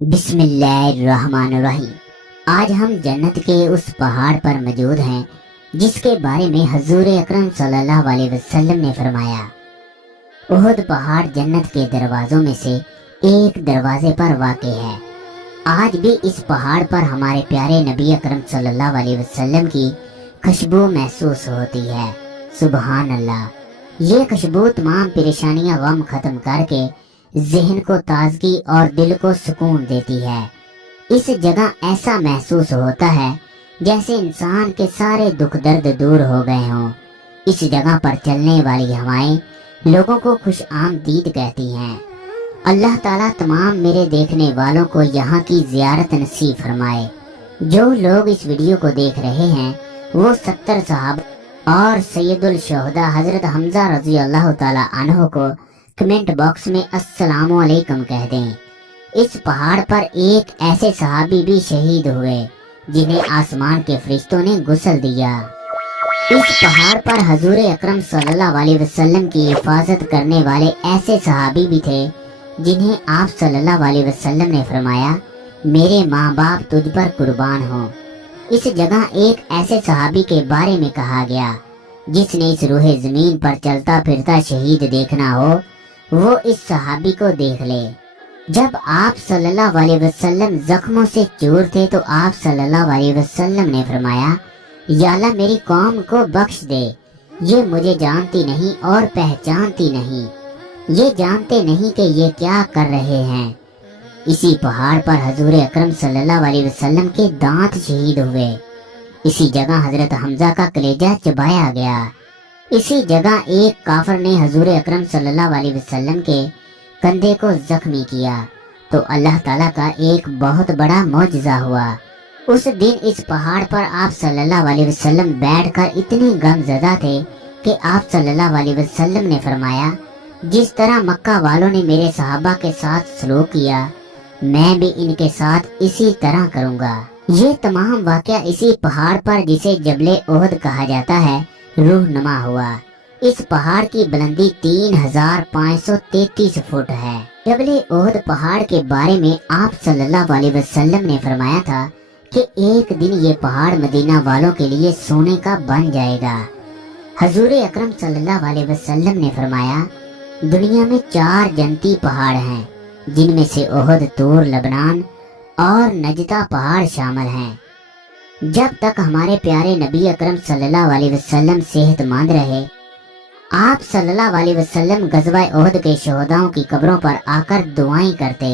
बिस्मिल्लाहिर्रहमानिर्रहीम। आज हम जन्नत के उस पहाड़ पर मौजूद हैं जिसके बारे में हजूर अकरम सल्लल्लाहु अलैहि वसल्लम ने फरमाया। उहद पहाड़ जन्नत के दरवाजों में से एक दरवाजे पर वाक़ है। आज भी इस पहाड़ पर हमारे प्यारे नबी अकरम सल्लल्लाहु अलैहि वसल्लम की खुशबू महसूस होती है। सुबहान अल्लाह। ये खुशबू तमाम परेशानियां गम खत्म करके ज़हन को ताजगी और दिल को सुकून देती है। इस जगह ऐसा महसूस होता है जैसे इंसान के सारे दुख दर्द दूर हो गए हों। इस जगह पर चलने वाली हवाएं लोगों को खुश आमदीद कहती हैं। अल्लाह ताला तमाम मेरे देखने वालों को यहाँ की ज़ियारत नसीब फरमाए। जो लोग इस वीडियो को देख रहे हैं वो 70 साहब और सैयदुल शोहदा हजरत हमजा रजी अल्लाह ताला अन्हो को कमेंट बॉक्स में अस्सलामु अलैकुम कह दें। इस पहाड़ पर एक ऐसे सहाबी भी शहीद हुए जिन्हें आसमान के फरिश्तों ने गुस्ल दिया। इस पहाड़ पर हजूर अकरम सल्लल्लाहु अलैहि वसल्लम की हिफाजत करने वाले ऐसे सहाबी भी थे जिन्हें आप सल्लल्लाहु अलैहि वसल्लम ने फरमाया, मेरे माँ बाप तुझ पर कुर्बान हो। इस जगह एक ऐसे सहाबी के बारे में कहा गया जिसने इस रूहे जमीन पर चलता फिरता शहीद देखना हो वो इस सहाबी को देख ले। जब आप सल्लल्लाहु अलैहि वसल्लम जख्मों से चूर थे तो आप सल्लल्लाहु अलैहि वसल्लम ने फरमाया, या अल्लाह मेरी कौम को बख्श दे, ये मुझे जानती नहीं और पहचानती नहीं, ये जानते नहीं कि ये क्या कर रहे हैं। इसी पहाड़ पर हजूर अकरम सल्लल्लाहु अलैहि वसल्लम के दांत शहीद हुए। इसी जगह हजरत हमजा का कलेजा चबाया गया। इसी जगह एक काफिर ने हजूर अकरम सल्लल्लाहु अलैहि वसल्लम के कंधे को जख्मी किया तो अल्लाह ताला का एक बहुत बड़ा मौजज़ा हुआ। उस दिन इस पहाड़ पर आप सल्लल्लाहु अलैहि वसल्लम बैठकर इतने गमज़दा थे कि आप सल्लल्लाहु अलैहि वसल्लम ने फरमाया, जिस तरह मक्का वालों ने मेरे सहाबा के साथ सलूक किया मैं भी इनके साथ इसी तरह करूँगा। ये तमाम वाक़या इसी पहाड़ पर जिसे जबले ओहद कहा जाता है रूहनुमा हुआ। इस पहाड़ की बुलंदी 3533 फुट है। जबले ओहद पहाड़ के बारे में आप सल्लल्लाहु अलैहि वसल्लम ने फरमाया था कि एक दिन ये पहाड़ मदीना वालों के लिए सोने का बन जाएगा। हजूर अकरम सल्लल्लाहु अलैहि वसल्लम ने फरमाया, दुनिया में 4 जन्नती पहाड़ हैं जिनमें से ओहद, तूर, लबनान और नजदा पहाड़ शामिल हैं। जब तक हमारे प्यारे नबी अकरम सल्लल्लाहु अलैहि वसल्लम सेहतमंद रहे आप सल्लल्लाहु अलैहि वसल्लम गज़वा ओहद के शोहदाओं की कब्रों पर आकर दुआएं करते।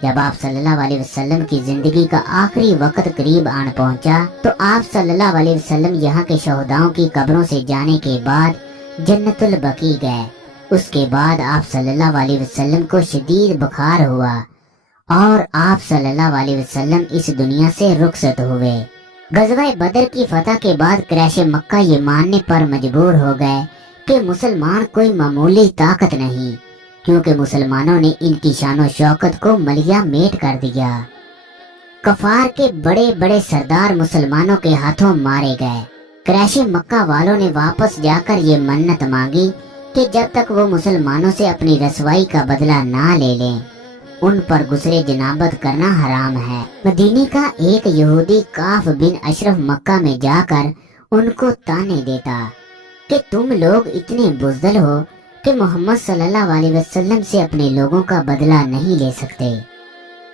जब आप सल्लल्लाहु अलैहि वसल्लम की जिंदगी का आखिरी वक्त करीब आन पहुंचा तो आप सल्लल्लाहु अलैहि वसल्लम यहाँ के शोहदाओं की कब्रों से जाने के बाद जन्नतुल बकी गए। उसके बाद आप सल्लल्लाहु अलैहि वसल्लम को शदीद बुखार हुआ और आप सल्लल्लाहु अलैहि वसल्लम इस दुनिया से रुखसत हुए। गज़वा बदर की फतह के बाद क्रैश मक्का ये मानने पर मजबूर हो गए कि मुसलमान कोई मामूली ताकत नहीं, क्योंकि मुसलमानों ने इनकी शानो शौकत को मलिया मेट कर दिया। कफार के बड़े बड़े सरदार मुसलमानों के हाथों मारे गए। क्रैश मक्का वालों ने वापस जाकर ये मन्नत मांगी कि जब तक वो मुसलमानों से अपनी रसवाई का बदला ना ले लें उन पर गुस्रे जनाबत करना हराम है। मदीने का एक यहूदी काफ बिन अशरफ मक्का में जाकर उनको ताने देता कि तुम लोग इतने बुज़दिल हो कि मोहम्मद सल्लल्लाहु अलैहि वसल्लम से अपने लोगों का बदला नहीं ले सकते।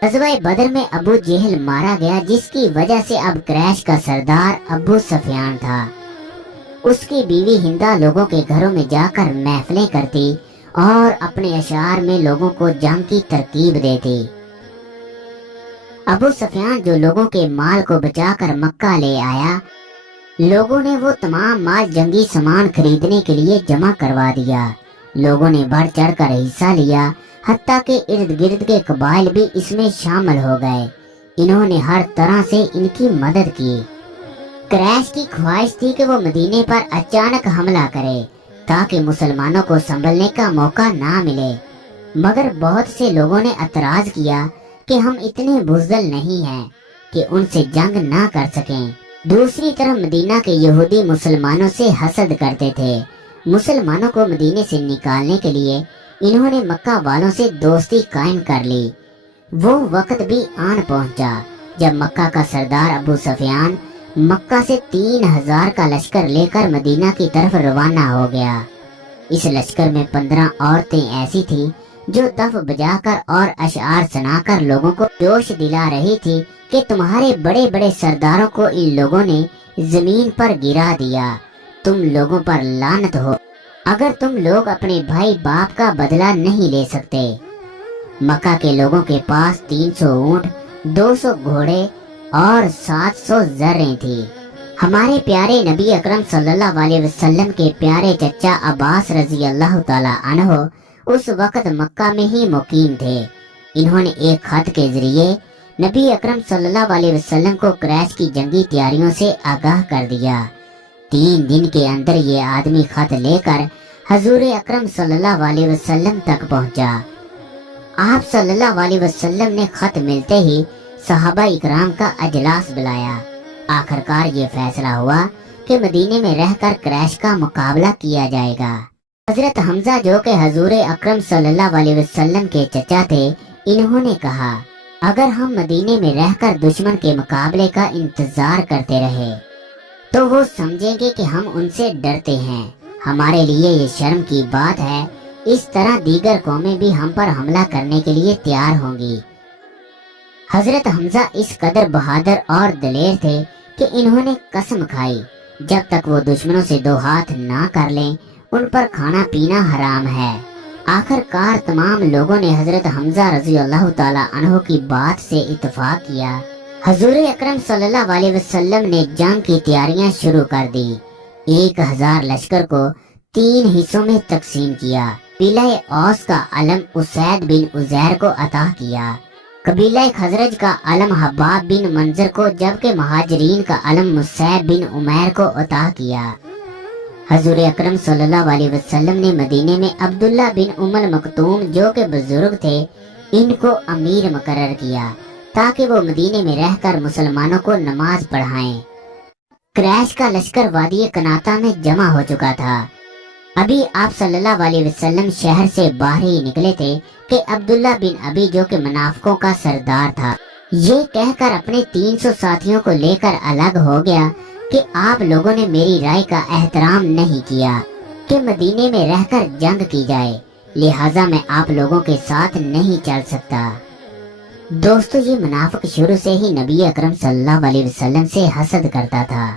ग़ज़वा बदर में अबू जेहल मारा गया जिसकी वजह से अब क्रैश का सरदार अबू सुफियान था। उसकी बीवी हिंदा लोगों के घरों में जाकर महफिलें करती और अपने अशार में लोगों को जंग की तरकीब देती। अबू सुफियान जो लोगों के माल को बचाकर मक्का ले आया, लोगों ने वो तमाम माल जंगी सामान खरीदने के लिए जमा करवा दिया। लोगों ने बढ़ चढ़ कर हिस्सा लिया, हत्ता के इर्द गिर्द के कबाइल भी इसमें शामिल हो गए। इन्होंने हर तरह से इनकी मदद की। क्रैश की ख्वाहिश थी कि वो मदीने पर अचानक हमला करे ताकि मुसलमानों को संभलने का मौका ना मिले, मगर बहुत से लोगों ने एतराज किया कि हम इतने बुज़दिल नहीं हैं कि उनसे जंग ना कर सकें। दूसरी तरफ मदीना के यहूदी मुसलमानों से हसद करते थे। मुसलमानों को मदीने से निकालने के लिए इन्होंने मक्का वालों से दोस्ती कायम कर ली। वो वक्त भी आन पहुंचा जब मक्का का सरदार अबू सुफियान मक्का से 3000 का लश्कर लेकर मदीना की तरफ रवाना हो गया। इस लश्कर में 15 औरतें ऐसी थी जो तफ बजाकर और अशआर सुनाकर लोगों को जोश दिला रही थी कि तुम्हारे बड़े बड़े सरदारों को इन लोगों ने जमीन पर गिरा दिया, तुम लोगों पर लानत हो अगर तुम लोग अपने भाई बाप का बदला नहीं ले सकते। मक्का के लोगों के पास 300 ऊंट, 200 घोड़े और 700 जर्रें थी। हमारे प्यारे नबी अकरम सल्लल्लाहु अलैहि वसल्लम के प्यारे चचा अब्बास रजी अल्लाह ताला अन्हो उस वक्त मक्का में ही मुकीम थे। इन्होंने एक खत के जरिए नबी अकरम सल्लल्लाहु अलैहि वसल्लम को क्रैश की जंगी तैयारियों से आगाह कर दिया। 3 दिन के अंदर ये आदमी खत लेकर हजूर अकरम सल्लल्लाहु अलैहि वसल्लम तक पहुंचा। आप सल्लल्लाहु अलैहि वसल्लम ने खत मिलते ही सहाबा इकराम का अजलास बुलाया। आखिरकार ये फैसला हुआ कि मदीने में रहकर क्रैश का मुकाबला किया जाएगा। हजरत हमजा जो कि हजूर अकरम सल्लल्लाहु अलैहि वसल्लम के चचा थे, इन्होंने कहा अगर हम मदीने में रहकर दुश्मन के मुकाबले का इंतजार करते रहे तो वो समझेंगे कि हम उनसे डरते हैं। हमारे लिए ये शर्म की बात है। इस तरह दीगर कौमें भी हम पर हमला करने के लिए तैयार होंगी। हजरत हमजा इस कदर बहादुर और दलेर थे कि इन्होंने कसम खाई जब तक वो दुश्मनों से 2 हाथ ना कर लें उन पर खाना पीना हराम है। आखिरकार तमाम लोगों ने हजरत हमजा रजी अल्लाह ताला अन्हो की बात से इत्तेफाक किया। हजूर अकरम सल्लल्लाहु अलैहि वसल्लम ने जंग की तैयारियां शुरू कर दी। 1000 लश्कर को 3 हिस्सों में तकसीम किया। कबीला औस का अलम उसैद बिन उजैर को अता किया, कबीला खजरज का अलम हब्बाब बिन मंजर को, जबकि महाजरीन का अलम मुसैब बिन उमैर को अता किया। हजूर अकरम सल्लल्लाहु अलैहि वसल्लम ने मदीने में अब्दुल्ला बिन उम्मुल मकतूम जो के बुजुर्ग थे, इनको अमीर मुकर्रर किया ताकि वो मदीने में रहकर मुसलमानों को नमाज पढ़ाएं। क्रैश का लश्कर वादी कनाता में जमा हो चुका था। अभी आप सल्लल्लाहु अलैहि वसल्लम शहर से बाहर ही निकले थे कि अब्दुल्ला बिन अबी जो कि मुनाफिकों का सरदार था, ये कहकर अपने 300 साथियों को लेकर अलग हो गया कि आप लोगों ने मेरी राय का एहतराम नहीं किया कि मदीने में रहकर जंग की जाए, लिहाजा मैं आप लोगों के साथ नहीं चल सकता। दोस्तों, ये मुनाफिक शुरू से ही नबी अकरम सल्लल्लाहु अलैहि वसल्लम से हसद करता था।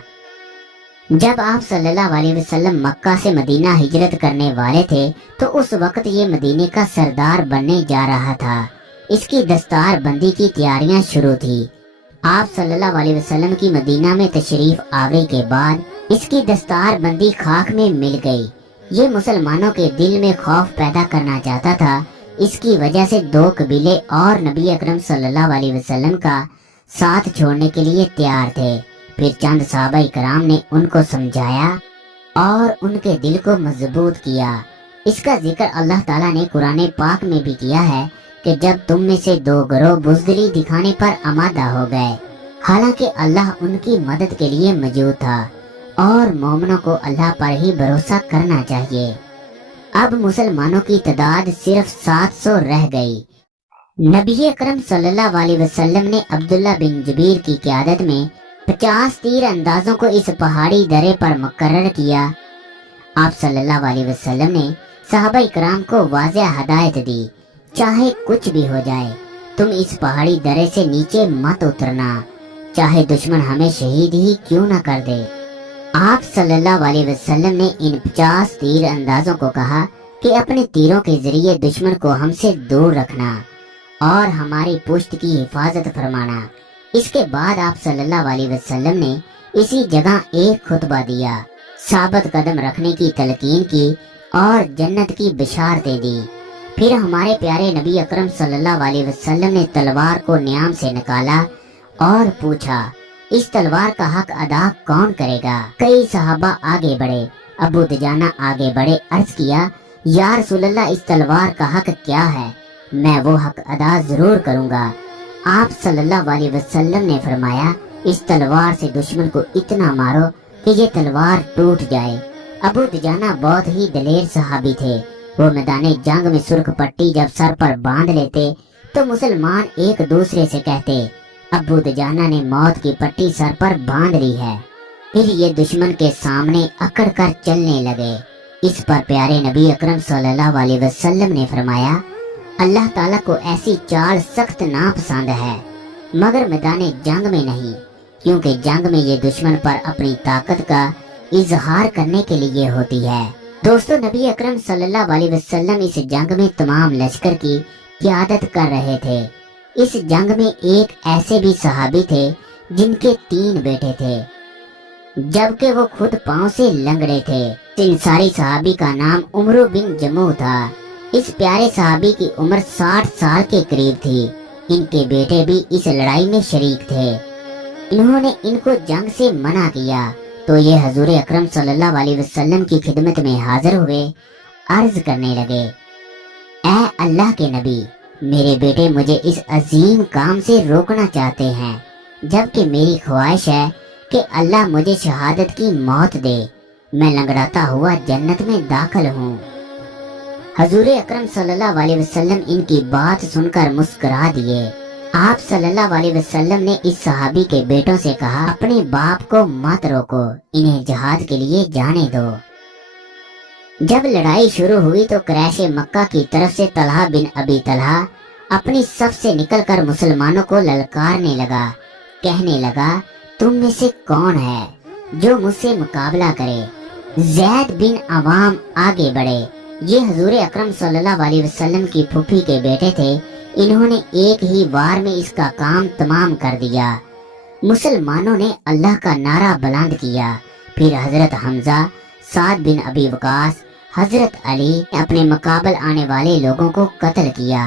जब आप सल्लल्लाहु अलैहि वसल्लम मक्का से मदीना हिजरत करने वाले थे तो उस वक्त ये मदीने का सरदार बनने जा रहा था। इसकी दस्तार बंदी की तैयारियां शुरू थी। आप सल्लल्लाहु अलैहि वसल्लम की मदीना में तशरीफ आवरी के बाद इसकी दस्तार बंदी खाक में मिल गई। ये मुसलमानों के दिल में खौफ पैदा करना चाहता था। इसकी वजह से 2 कबीले और नबी अकरम सल्लल्लाहु अलैहि वसल्लम का साथ छोड़ने के लिए तैयार थे। फिर चंद सहाबा इकराम ने उनको समझाया और उनके दिल को मजबूत किया। इसका जिक्र अल्लाह ताला ने कुरान पाक में भी किया है कि जब तुम में से 2 गिरोह बुज़दिली दिखाने पर आमादा हो गए, हालांकि अल्लाह उनकी मदद के लिए मौजूद था और मोमिनों को अल्लाह पर ही भरोसा करना चाहिए। अब मुसलमानों की तादाद सिर्फ 700 रह गई। नबी अकरम सल्लल्लाहु अलैहि वसल्लम ने अब्दुल्ला बिन जुबैर की क़यादत में 50 तीर अंदाजों को इस पहाड़ी दरे पर मुकर्रर किया। आप सल्लल्लाहु अलैहि वसल्लम ने सहाबा इकराम को वाज़ेह हदायत दी, चाहे कुछ भी हो जाए तुम इस पहाड़ी दरे से नीचे मत उतरना, चाहे दुश्मन हमें शहीद ही क्यों न कर दे। आप सल्लल्लाहु अलैहि वसल्लम ने इन 50 तीर अंदाजों को कहा कि अपने तीरों के जरिए दुश्मन को हमसे दूर रखना और हमारी पुश्त की हिफाजत फरमाना। इसके बाद आप सल्लल्लाहु अलैहि वसल्लम ने इसी जगह एक खुतबा दिया, साबित कदम रखने की तलकीन की और जन्नत की बिशारतें दी। फिर हमारे प्यारे नबी अकरम सल्लल्लाहु अलैहि वसल्लम ने तलवार को न्याम से निकाला और पूछा, इस तलवार का हक अदा कौन करेगा। कई सहाबा आगे बढ़े। अबू दुजाना आगे बढ़े, अर्ज किया, या रसूलल्लाह, इस तलवार का हक क्या है? मैं वो हक अदा जरूर करूंगा। आप सल्लल्लाहु अलैहि वसल्लम ने फरमाया, इस तलवार से दुश्मन को इतना मारो कि ये तलवार टूट जाए। अबू दुजाना बहुत ही दलेर सहाबी थे। वो मैदान जंग में सुर्ख पट्टी जब सर पर बांध लेते तो मुसलमान एक दूसरे से कहते, अबू दुजाना ने मौत की पट्टी सर पर बांध ली है। फिर ये दुश्मन के सामने अकड़ कर चलने लगे। इस पर प्यारे नबी अकरम सल्लल्लाहु अलैहि वसल्लम ने फरमाया, अल्लाह ताला को ऐसी चाल सख्त नापसंद है, मगर मैदान जंग में नहीं, क्योंकि जंग में ये दुश्मन पर अपनी ताकत का इजहार करने के लिए होती है। दोस्तों, नबी अकरम सल्लल्लाहु अलैहि वसल्लम इस जंग में तमाम लश्कर की क़ियादत कर रहे थे। इस जंग में एक ऐसे भी सहाबी थे जिनके 3 बेटे थे, जबकि वो खुद पांव से लंगड़े थे। इंसारी सहाबी का नाम उमर बिन जमू था। इस प्यारे सहाबी की उम्र 60 साल के करीब थी। इनके बेटे भी इस लड़ाई में शरीक थे। इन्होंने इनको जंग से मना किया तो ये हजूर अकरम सल्लल्लाहु अलैहि वसल्लम की खिदमत में हाजिर हुए। अर्ज करने लगे, ऐ अल्लाह के नबी, मेरे बेटे मुझे इस अजीम काम से रोकना चाहते हैं, जबकि मेरी ख्वाहिश है कि अल्लाह मुझे शहादत की मौत दे। मैं लंगड़ाता हुआ जन्नत में दाखिल हूँ। हजूर अकरम सल्लल्लाहु अलैहि वसल्लम इनकी बात सुनकर मुस्कुरा दिए। आप सल्लल्लाहु अलैहि वसल्लम ने इस सहाबी के बेटों से कहा, अपने बाप को मत रोको, इन्हें जिहाद के लिए जाने दो। जब लड़ाई शुरू हुई तो क्रैश मक्का की तरफ से तलहा बिन अबी तलहा अपनी सफ से निकलकर मुसलमानों को ललकारने लगा। कहने लगा, तुम में से कौन है जो मुझसे मुकाबला करे। जैद बिन अवाम आगे बढ़े। ये हजूर अकरम सल्लल्लाहु अलैहि वसल्लम की फूफी के बेटे थे। इन्होंने एक ही वार में इसका काम तमाम कर दिया। मुसलमानों ने अल्लाह का नारा बुलंद किया। फिर हजरत हमजा, साद बिन अबी वकास, हजरत अली ने अपने मुकाबल आने वाले लोगों को कत्ल किया।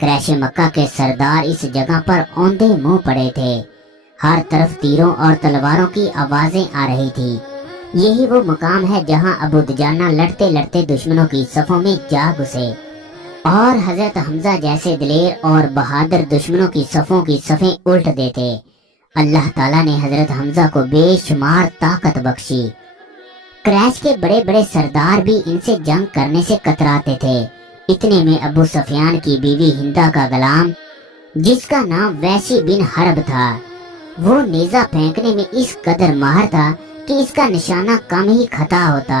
क्रैश मक्का के सरदार इस जगह पर औंधे मुंह पड़े थे। हर तरफ तीरों और तलवारों की आवाजें आ रही थी। यही वो मुकाम है जहां अबू दुजाना लड़ते लड़ते दुश्मनों की सफों में जा घुसे और हजरत हमजा जैसे दिलेर और बहादुर दुश्मनों की सफों की सफें उल्ट देते। अल्लाह ताला ने हजरत हमजा को बेशुमार ताकत बख्शी। क्रैश के बड़े बड़े सरदार भी इनसे जंग करने से कतराते थे। इतने में अबू सुफियान की बीवी हिंदा का गुलाम, जिसका नाम वैशी बिन हरब था, वो नेजा फेंकने में इस कदर माहिर था कि इसका निशाना कम ही खता होता।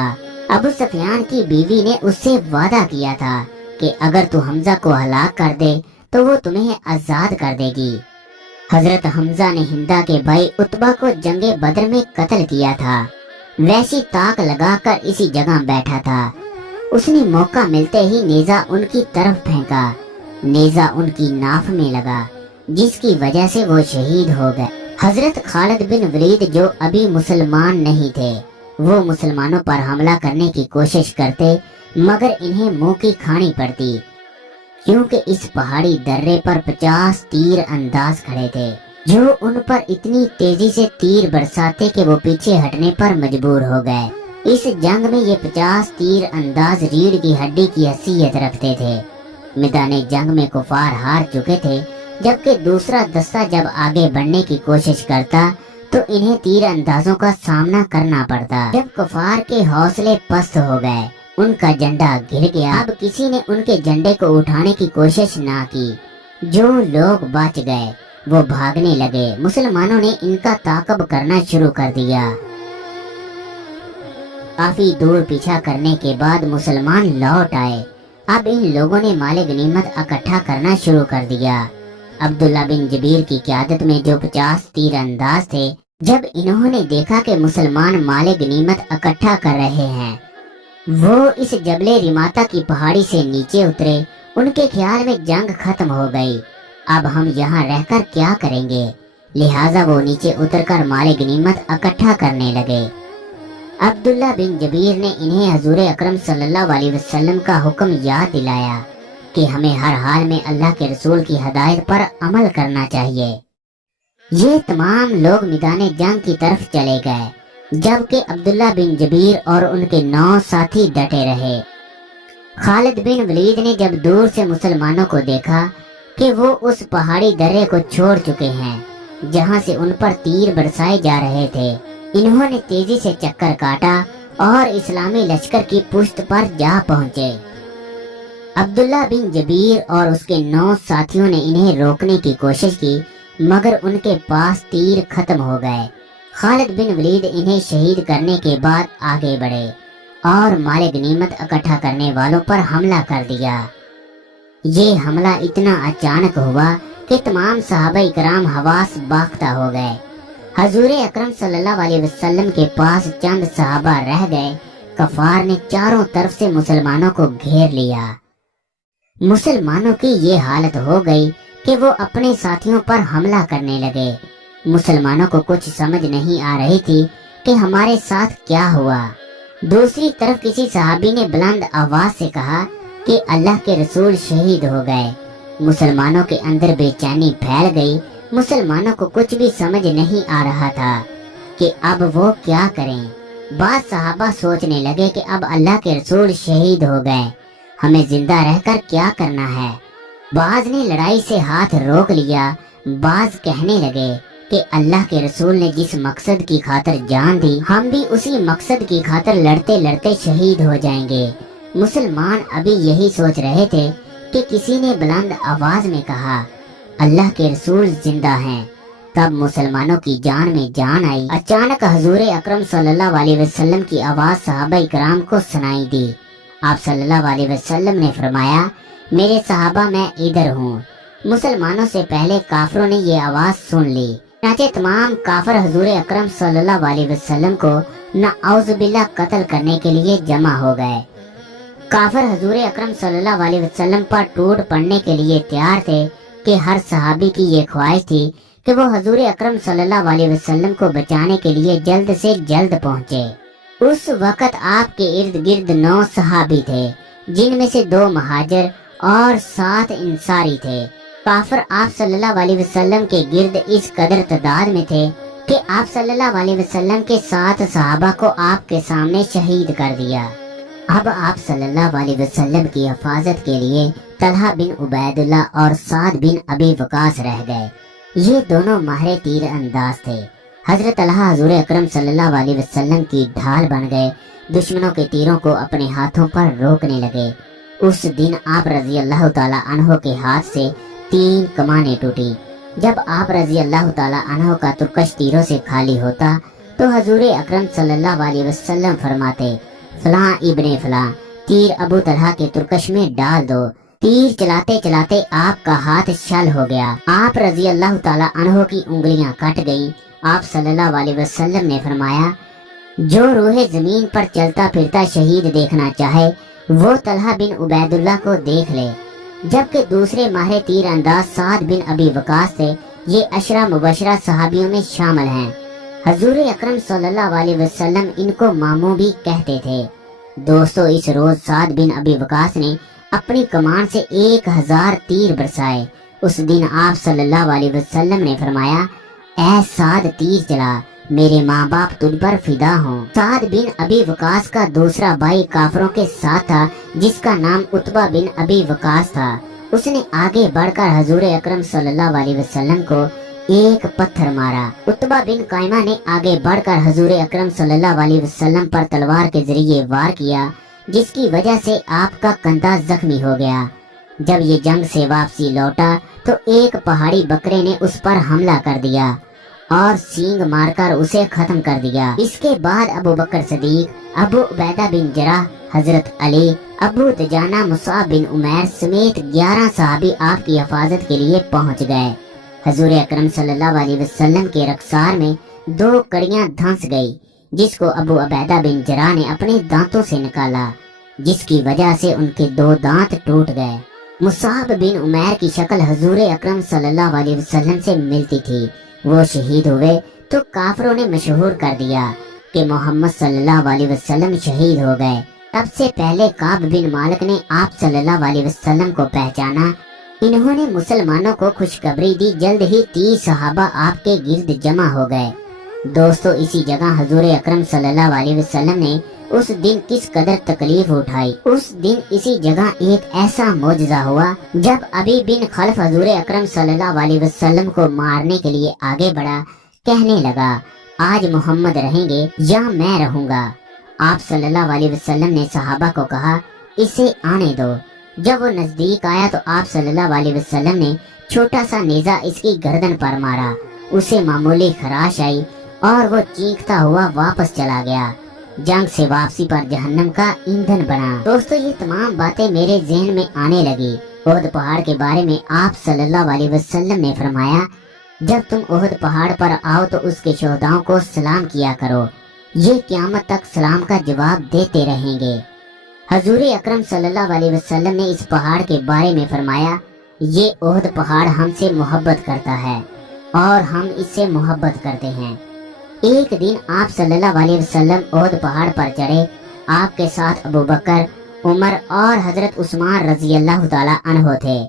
अबू सुफियान की बीवी ने उससे वादा किया था कि अगर तू हमजा को हलाक कर दे तो वो तुम्हें आजाद कर देगी। हजरत हमजा ने हिंदा के भाई उतबा को जंगे बदर में कत्ल किया था। वैसी ताक लगाकर इसी जगह बैठा था। उसने मौका मिलते ही नेजा उनकी तरफ फेंका। नेजा उनकी नाफ में लगा, जिसकी वजह से वो शहीद हो गए। हजरत खालिद बिन वलीद, जो अभी मुसलमान नहीं थे, वो मुसलमानों पर हमला करने की कोशिश करते, मगर इन्हें मुंह की खानी पड़ती, क्योंकि इस पहाड़ी दर्रे पर 50 तीर अंदाज खड़े थे, जो उन पर इतनी तेजी से तीर बरसाते कि वो पीछे हटने पर मजबूर हो गए। इस जंग में ये 50 तीर अंदाज रीढ़ की हड्डी की हैसियत रखते थे। मैदान जंग में कुफार हार चुके थे, जबकि दूसरा दस्ता जब आगे बढ़ने की कोशिश करता तो इन्हें तीर अंदाजों का सामना करना पड़ता। जब कुफार के हौसले पस्त हो गए, उनका झंडा गिर गया। अब किसी ने उनके झंडे को उठाने की कोशिश ना की। जो लोग बच गए वो भागने लगे। मुसलमानों ने इनका ताकब करना शुरू कर दिया। काफी दूर पीछा करने के बाद मुसलमान लौट आए। अब इन लोगों ने माले गनीमत इकट्ठा करना शुरू कर दिया। अब्दुल्ला बिन जबीर की क़यादत में जो 50 तीर अंदाज थे, जब इन्होंने देखा कि मुसलमान माले गनीमत इकट्ठा कर रहे हैं, वो इस जबले रिमाता की पहाड़ी से नीचे उतरे। उनके ख्याल में जंग खत्म हो गई। अब हम यहाँ रहकर क्या करेंगे? लिहाजा वो नीचे उतरकर माले गनीमत इकट्ठा करने लगे। अब्दुल्ला बिन जबीर ने इन्हें हजूर अकरम सल्लल्लाहु अलैहि वसल्लम का हुक्म याद दिलाया कि हमें हर हाल में अल्लाह के रसूल की हदायत पर अमल करना चाहिए। ये तमाम लोग मैदान जंग की तरफ चले गए, जबकि अब्दुल्ला बिन जबीर और उनके 9 साथी डटे रहे। खालिद बिन वलीद ने जब दूर से मुसलमानों को देखा कि वो उस पहाड़ी दर्रे को छोड़ चुके हैं, जहाँ से उन पर तीर बरसाए जा रहे थे, इन्होंने तेजी से चक्कर काटा और इस्लामी लश्कर की पुश्त पर जा पहुँचे। अब्दुल्ला बिन जबीर और उसके 9 साथियों ने इन्हें रोकने की कोशिश की, मगर उनके पास तीर खत्म हो गए। खालिद बिन वलीद इन्हें शहीद करने के बाद आगे बढ़े और माल गनीमत इकट्ठा करने वालों पर हमला कर दिया। ये हमला इतना अचानक हुआ कि तमाम सहाबा इकराम हवास बाख्ता हो गए। हजूर अकरम सल्लल्लाहु अलैहि वसल्लम के पास चंद सहाबा रह गए। कफार ने चारों तरफ से मुसलमानों को घेर लिया। मुसलमानों की ये हालत हो गई कि वो अपने साथियों पर हमला करने लगे। मुसलमानों को कुछ समझ नहीं आ रही थी कि हमारे साथ क्या हुआ। दूसरी तरफ किसी सहाबी ने बुलंद आवाज से कहा कि अल्लाह के रसूल शहीद हो गए। मुसलमानों के अंदर बेचैनी फैल गई। मुसलमानों को कुछ भी समझ नहीं आ रहा था कि अब वो क्या करें। बाद सहाबा सोचने लगे कि अब अल्लाह के रसूल शहीद हो गए, हमें जिंदा रहकर क्या करना है। बाज ने लड़ाई से हाथ रोक लिया। बाज कहने लगे कि अल्लाह के रसूल ने जिस मकसद की खातिर जान दी, हम भी उसी मकसद की खातिर लड़ते लड़ते शहीद हो जाएंगे। मुसलमान अभी यही सोच रहे थे कि किसी ने बुलंद आवाज में कहा, अल्लाह के रसूल जिंदा हैं। तब मुसलमानों की जान में जान आई। अचानक हजूर अकरम सल्लल्लाहु अलैहि वसल्लम की आवाज सहाबा इकराम को सुनाई दी। आप सल्लल्लाहु अलैहि वसल्लम ने फरमाया, मेरे सहाबा मैं इधर हूँ। मुसलमानों से पहले काफरों ने ये आवाज सुन ली। चुनांचे तमाम काफर हजूर अकरम सल्लल्लाहु अलैहि वसल्लम को नऔज़ुबिल्लाह कत्ल करने के लिए जमा हो गए। काफर हजूर अकरम सल्लल्लाहु अलैहि वसल्लम पर टूट पड़ने के लिए तैयार थे कि हर सहाबी की ये ख्वाहिश थी कि वो हजूर अकरम सल्लल्लाहु अलैहि वसल्लम को बचाने के लिए जल्द से जल्द पहुँचे। उस वक़्त आपके इर्द गिर्द 9 सहाबी थे, जिनमें से 2 महाजिर और 7 इंसारी थे। काफिर आप सल्लल्लाहु अलैहि वसल्लम के गिर्द इस कदर तादाद में थे कि आप सल्लल्लाहु अलैहि वसल्लम के 7 सहाबा को आपके सामने शहीद कर दिया। अब आप सल्लल्लाहु अलैहि वसल्लम की हिफाजत के लिए तलहा बिन उबैदुल्लाह और साद बिन अबी वकास रह गए। ये दोनों माहिर तीर अंदाज थे। हजरत तलहा हजूर अकरम सल्लल्लाहु अलैहि वसल्लम की ढाल बन गए। दुश्मनों के तीरों को अपने हाथों पर रोकने लगे। उस दिन आप रजी अल्लाह ताला अन्हो के हाथ से 3 कमानें टूटी। जब आप रजी अल्लाह ताला अन्हो का तुर्कश तीरों से खाली होता तो हजूर अकरम सल्लल्लाहु अलैहि वसल्लम फरमाते, फलां इब्ने फलां तीर अबू तलहा के तुर्कश में डाल दो। तीर चलाते चलाते आपका हाथ शल हो गया। आप रजी अल्लाह ताला अन्हो की उंगलियां कट गईं। आप सल्लल्लाहु अलैहि वसल्लम ने फरमाया, जो रूह जमीन पर चलता फिरता शहीद देखना चाहे वो तलहा बिन उबैदुल्लाह को देख ले। जबकि दूसरे माहिर तीर अंदाज साद बिन अबी वकास थे। ये अशरा मुबशरा सहाबियों में शामिल हैं। हजूर अकरम सल्लल्लाहु अलैहि वसल्लम इनको मामू भी कहते थे। दोस्तों, इस रोज साद बिन अबी वकास ने अपनी कमान से 1000 तीर बरसाए। उस दिन आप सल्लल्लाहु अलैहि वसल्लम ने फरमाया, ऐ साद तीर चला, मेरे माँ बाप तुझ पर फिदा हों। साद बिन अबी वकास का दूसरा भाई काफरों के साथ था, जिसका नाम उतबा बिन अबी वकास था। उसने आगे बढ़कर हजूर अकरम सल्लल्लाहु अलैहि वसल्लम को एक पत्थर मारा। उतबा बिन कायमा ने आगे बढ़कर हजूर अकरम सल्लल्लाहु अलैहि वसल्लम पर तलवार के जरिए वार किया, जिसकी वजह से आपका कंधा जख्मी हो गया। जब ये जंग से वापसी लौटा तो एक पहाड़ी बकरे ने उस पर हमला कर दिया और सींग मारकर उसे खत्म कर दिया। इसके बाद अबू बकर सदीक, अबू उबैदा बिन जराह, हजरत अली, अबू दजाना, मुसाब बिन उमैर समेत 11 सहाबी आपकी हिफाजत के लिए पहुंच गए। हजूर अकरम सल्लल्लाहु अलैहि वसल्लम के रखसार में 2 कड़ियां धंस गई, जिसको अबू उबैदा बिन जराह ने अपने दांतों से निकाला, जिसकी वजह से उनके 2 दांत टूट गए। मुसाब बिन उमैर की शक्ल हजूर अकरम सल्लल्लाहु अलैहि वसल्लम से मिलती थी। वो शहीद हुए तो काफरों ने मशहूर कर दिया कि मोहम्मद सल्लल्लाहु अलैहि वसल्लम शहीद हो गए। तब से पहले काब बिन मालिक ने आप सल्लल्लाहु अलैहि वसल्लम को पहचाना। इन्होंने मुसलमानों को खुशखबरी दी। जल्द ही 30 सहाबा आपके गिर्द जमा हो गए। दोस्तों, इसी जगह हजूर अकरम सल्लल्लाहु अलैहि वसल्लम ने उस दिन किस कदर तकलीफ उठाई। उस दिन इसी जगह एक ऐसा मौजज़ा हुआ जब अबी बिन खल्फ हजूर अकरम सल्लल्लाहु अलैहि वसल्लम को मारने के लिए आगे बढ़ा। कहने लगा, आज मोहम्मद रहेंगे या मैं रहूंगा। आप सल्लल्लाहु अलैहि वसल्लम ने सहाबा को कहा, इसे आने दो। जब वो नजदीक आया तो आप सल्लल्लाहु अलैहि वसल्लम ने छोटा सा नेजा इसकी गर्दन पर मारा। उसे मामूली खराश आई और वो चीखता हुआ वापस चला गया। जंग से वापसी पर जहन्नम का ईंधन बना। दोस्तों, ये तमाम बातें मेरे ज़हन में आने लगी। उहद पहाड़ के बारे में आप सल्लल्लाहु अलैहि वसल्लम ने फरमाया, जब तुम उहद पहाड़ पर आओ तो उसके शोहदाओं को सलाम किया करो, ये क़यामत तक सलाम का जवाब देते रहेंगे। हजूर अकरम सल्लल्लाहु अलैहि वसल्लम ने इस पहाड़ के बारे में फरमाया, ये उहद पहाड़ हमसे मोहब्बत करता है और हम इससे मोहब्बत करते हैं। एक दिन आप सल्लल्लाहु अलैहि वसल्लम उहद पहाड़ पर चढ़े। आपके साथ अबू बकर, उमर और हजरत उस्मान रजी अल्लाह ताला अन्हो थे।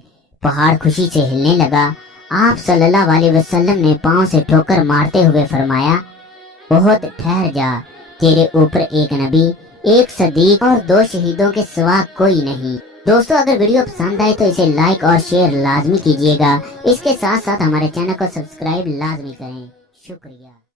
पहाड़ खुशी से हिलने लगा। आप सल्लल्लाहु अलैहि वसल्लम ने पांव से ठोकर मारते हुए फरमाया, उहद ठहर जा, तेरे ऊपर एक नबी, एक सदीक और 2 शहीदों के सिवा कोई नहीं। दोस्तों, अगर वीडियो पसंद आए तो इसे लाइक और शेयर लाजमी कीजिएगा। इसके साथ साथ हमारे चैनल को सब्सक्राइब लाजमी करें। शुक्रिया।